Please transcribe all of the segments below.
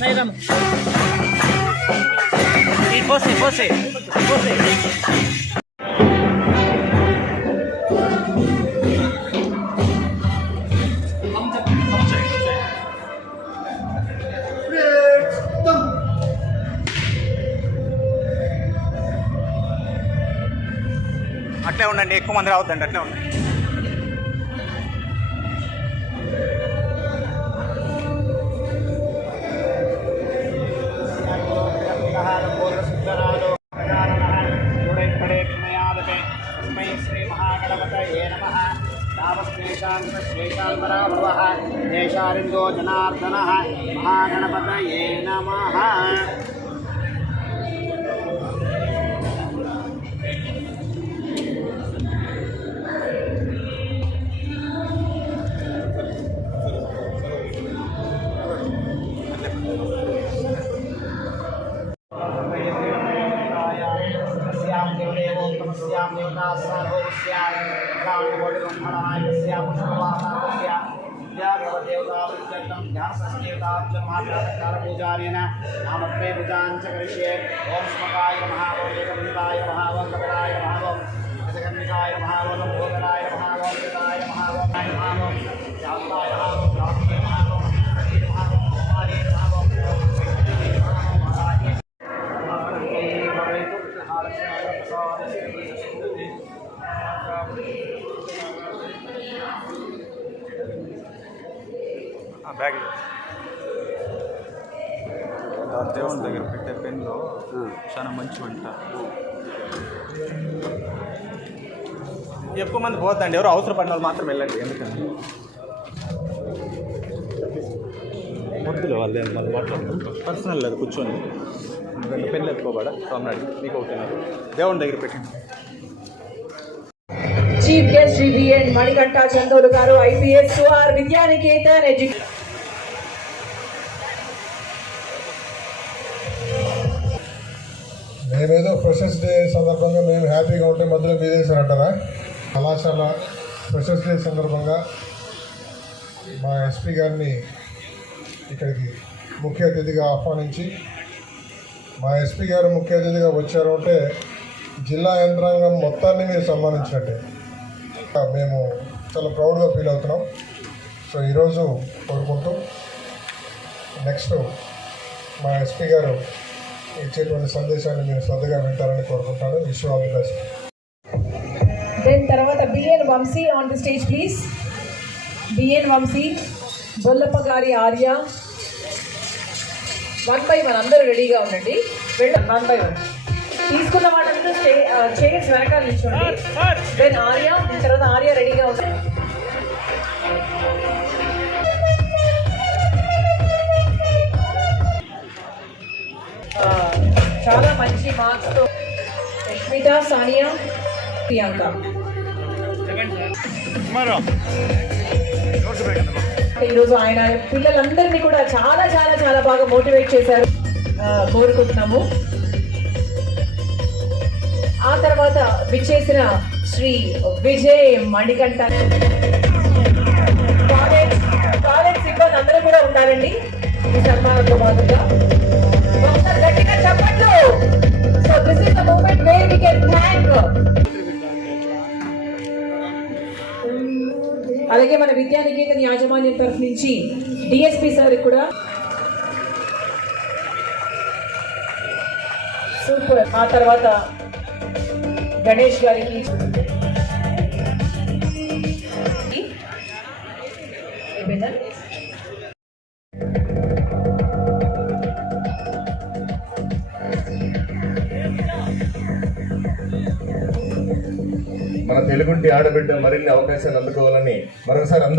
Sairam Y pose, pose, pose. అట్లే ఉండండి ఎక్కువ మంది రావద్దండి అట్లే ఉండండి. देशान्तरेशान्तराभवः महागणपत जनार्दनः देवदेवतावृत्यर्थं ध्यानसंस्कृताब्जमात्रकारपूजानेन नामत्वे पूजां च करिष्ये ॐ स्मकाय नमः ॐ एकविन्दाय नमः ॐ कपिलाय नमः ॐ दशकर्णिकाय नमः ॐ भोगराय नमः ॐ कृताय नमः ॐ नमः ॐ रामये नमः బ్యాగ్ దేవుని దగ్గర పెట్టే పెన్లో చాలా మంచి వంట. ఎక్కువ మంది పోద్దండి ఎవరు అవసరపడిన వాళ్ళు మాత్రం వెళ్ళండి ఎందుకండి వద్దులే వాళ్ళు వాళ్ళు మాట్లాడుకుంటారు పర్సనల్ లేదు కూర్చొని. పెన్ను ఎత్తుకోబడా? స్వామినాడు మీకు అవుతున్నారు దేవుని దగ్గర పెట్టండి. Chief guest Shri BN Manikanta Chandolu garu IPS R Vidyanikethan education. మేమేదో ఫ్రెషర్స్ డే సందర్భంగా మేము హ్యాపీగా ఉంటే మధ్యలో మీదేశారు కళాశాల ఫ్రెషర్స్ డే సందర్భంగా మా ఎస్పీ గారిని ఇక్కడికి ముఖ్య అతిథిగా ఆహ్వానించి మా ఎస్పీ గారు ముఖ్య అతిథిగా వచ్చారు అంటే జిల్లా యంత్రాంగం మొత్తాన్ని మీరు సన్మానించినట్టే. మేము చాలా ప్రౌడ్గా ఫీల్ అవుతున్నాం. సో ఈరోజు కోరుకుంటూ నెక్స్ట్ మా ఎస్పీ గారు ఇచ్చేటువంటి సందేశాన్ని మీరు శ్రద్ధగా వింటారని కోరుకుంటాను. Wish all the best. Then తర్వాత BN Vamshi on the stage please BN Vamshi Bollappa గారి ఆర్య. వన్ బై వన్ అందరూ రెడీగా ఉండండి. వెళ్ళ వన్ బై వన్ తీసుకున్న వాళ్ళందరూ చైర్స్ వెనకాల నిల్చోండి. దెన్ ఆర్య దీని తర్వాత ఆర్య రెడీగా ఉంది చాలా మంచి మార్క్స్తో రష్మిత సానియా ప్రియాంక. ఈరోజు ఆయన పిల్లలందరినీ కూడా చాలా చాలా చాలా బాగా మోటివేట్ చేశారు. కోరుకుంటున్నాము. ఆ తర్వాత విచ్చేసిన శ్రీ విజయ్ మణికంఠ. కాలేజ్ కాలేజ్ సిబ్బంది అందరూ కూడా ఉంటారండి ఈ సన్మానంతో భాగంగా గట్టిగా చెప్పట్లు so this is the moment where we can thank అలాగే మన విద్యానికేతన్ యాజమాన్యం తరఫు నుంచి డిఎస్పి సార్ కూడా సూపర్. ఆ తర్వాత గణేష్ గారికి అయిపోయిందా? వెలుగుంటి ఆడబిడ్డ మరిన్ని అవకాశాలు అందుకోవాలని మరొకసారి అందరూ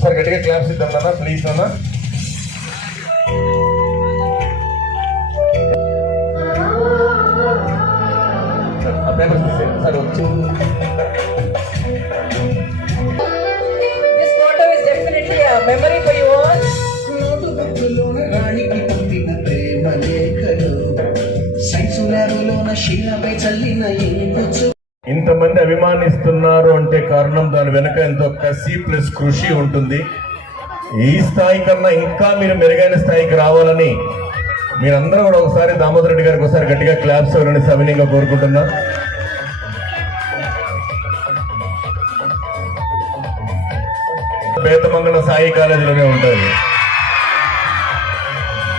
సార్ గట్టిగా క్లాప్స్ ఇద్దాం నాన్న ప్లీజ్ నాన్న. సార్, పేపర్స్ తీసేయండి సార్ వచ్చి This photo is definitely a memory కారణం దాని వెనుక ఎంతో కసి ప్లస్ కృషి ఉంటుంది. ఈ స్థాయి కన్నా ఇంకా మీరు మెరుగైన స్థాయికి రావాలని మీరందరూ కూడా ఒకసారి దామోదర్ రెడ్డి గారికి ఒకసారి గట్టిగా క్లాప్స్ ఇవ్వాలని సవినీయంగా కోరుకుంటున్నా. బేతమంగళ సాయి కాలేజీలోనే ఉంటుంది.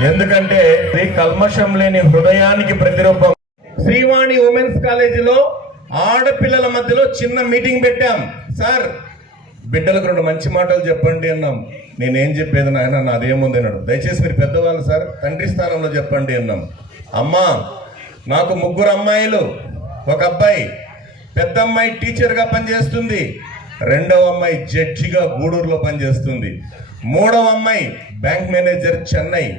ఎందుకంటే శ్రీ కల్మషం లేని హృదయానికి ప్రతిరూపం. శ్రీవాణి ఉమెన్స్ కాలేజీలో ఆడపిల్లల మధ్యలో చిన్న మీటింగ్ పెట్టాం. సార్ బిడ్డలకు రెండు మంచి మాటలు చెప్పండి అన్నాం. నేనేం చెప్పేది నాయన నాదేముంది అన్నాడు. దయచేసి మీరు పెద్దవాళ్ళు సార్ తండ్రి స్థానంలో చెప్పండి అన్నాం. అమ్మా నాకు ముగ్గురు అమ్మాయిలు ఒక అబ్బాయి. పెద్ద అమ్మాయి టీచర్గా పనిచేస్తుంది. రెండవ అమ్మాయి జడ్జిగా గూడూరులో పనిచేస్తుంది. మూడవ అమ్మాయి బ్యాంక్ మేనేజర్ చెన్నై.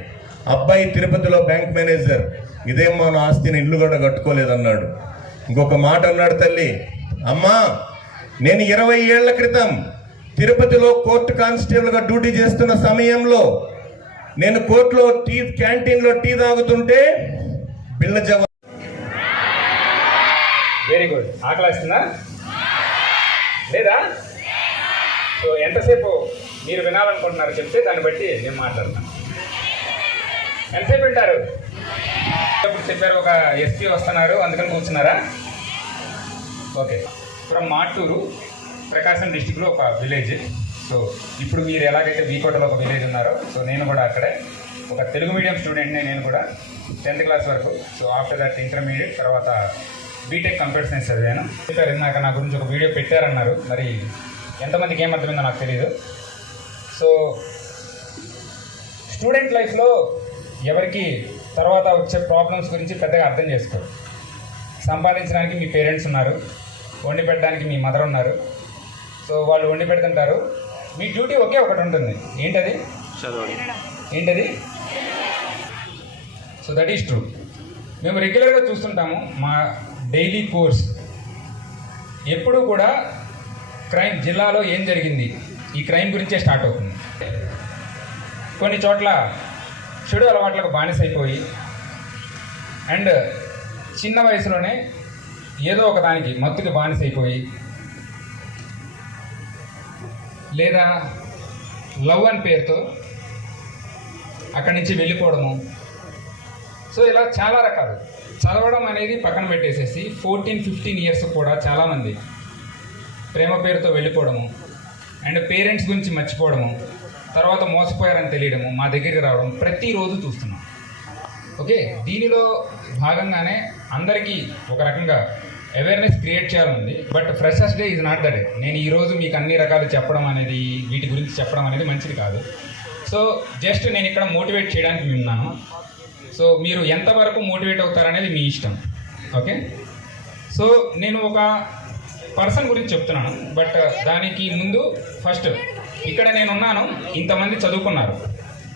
అబ్బాయి తిరుపతిలో బ్యాంక్ మేనేజర్. ఇదేమో నా ఆస్తిని ఇల్లు కూడా కట్టుకోలేదన్నాడు. ఇంకొక మాట అన్నాడు తల్లి. అమ్మా నేను ఇరవై ఏళ్ళ క్రితం తిరుపతిలో కోర్టు కానిస్టేబుల్గా డ్యూటీ చేస్తున్న సమయంలో నేను కోర్టులో టీ క్యాంటీన్లో టీ తాగుతుంటే బిళ్ళ జవ వెరీ గుడ్ ఆకలిస్తుందా లేదా? సో ఎంతసేపు మీరు వినాలనుకుంటున్నారు చెప్తే దాన్ని బట్టి నేను మాట్లాడతాను. ఎంతసేపు వింటారు? చెప్పారు ఒక ఎస్పీ వస్తున్నారు అందుకని కూర్చున్నారా? ఓకే. ఫ్రమ్ మాటూరు ప్రకాశం డిస్టిక్లో ఒక విలేజ్. సో ఇప్పుడు మీరు ఎలాగైతే వీకోటలో ఒక విలేజ్ ఉన్నారో సో నేను కూడా అక్కడే. ఒక తెలుగు మీడియం స్టూడెంట్నే నేను కూడా టెన్త్ క్లాస్ వరకు. సో ఆఫ్టర్ దట్ ఇంటర్మీడియట్ తర్వాత బీటెక్ కంప్యూటర్ సైన్స్ చదివాను. చెప్పారు ఇందాక నా గురించి ఒక వీడియో పెట్టారన్నారు. మరి ఎంతమందికి ఏం నాకు తెలియదు సో స్టూడెంట్ లైఫ్లో ఎవరికి తర్వాత వచ్చే ప్రాబ్లమ్స్ గురించి పెద్దగా అర్థం చేసుకోరు. సంపాదించడానికి మీ పేరెంట్స్ ఉన్నారు. వండి పెట్టడానికి మీ మదర్ ఉన్నారు. సో వాళ్ళు వండి పెడుతుంటారు. మీ డ్యూటీ ఒకే ఒకటి ఉంటుంది. ఏంటది? ఏంటది? సో దట్ ఈస్ ట్రూ మేము రెగ్యులర్గా చూస్తుంటాము మా డైలీ కోర్స్ ఎప్పుడూ కూడా క్రైమ్ జిల్లాలో ఏం జరిగింది? ఈ క్రైమ్ గురించే స్టార్ట్ అవుతుంది. కొన్ని చోట్ల చెడు అలవాట్లకు బానిసైపోయి అండ్ చిన్న వయసులోనే ఏదో ఒక దానికి మత్తుకి బానిసైపోయి లేదా లవ్ అని పేరుతో అక్కడి నుంచి వెళ్ళిపోవడము. సో ఇలా చాలా రకాలు. చదవడం అనేది పక్కన పెట్టేసేసి ఫోర్టీన్ ఫిఫ్టీన్ ఇయర్స్ కూడా చాలామంది ప్రేమ పేరుతో వెళ్ళిపోవడము అండ్ పేరెంట్స్ గురించి మర్చిపోవడము తర్వాత మోసపోయారని తెలియడము మా దగ్గరికి రావడం ప్రతిరోజు చూస్తున్నాం. ఓకే? దీనిలో భాగంగానే అందరికీ ఒక రకంగా అవేర్నెస్ క్రియేట్ చేయాలని బట్ ఫ్రెషర్స్ డే ఇది నాట్ ద డే నేను ఈరోజు మీకు అన్ని రకాలు చెప్పడం అనేది వీటి గురించి చెప్పడం అనేది మంచిది కాదు. సో జస్ట్ నేను ఇక్కడ మోటివేట్ చేయడానికి విన్నాను. సో మీరు ఎంతవరకు మోటివేట్ అవుతారనేది మీ ఇష్టం. ఓకే? సో నేను ఒక పర్సన్ గురించి చెప్తున్నాను. బట్ uh, దానికి ముందు ఫస్ట్ ఇక్కడ నేను ఉన్నాను ఇంతమంది చదువుకున్నారు.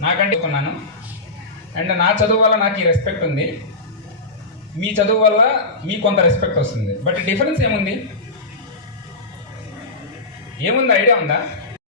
నాకంటే కొన్నాను అండ్ నా చదువు వల్ల నాకు ఈ రెస్పెక్ట్ ఉంది. మీ చదువు వల్ల మీ కొంత రెస్పెక్ట్ వస్తుంది. బట్ డిఫరెన్స్ ఏముంది? ఏముంది? ఐడియా ఉందా?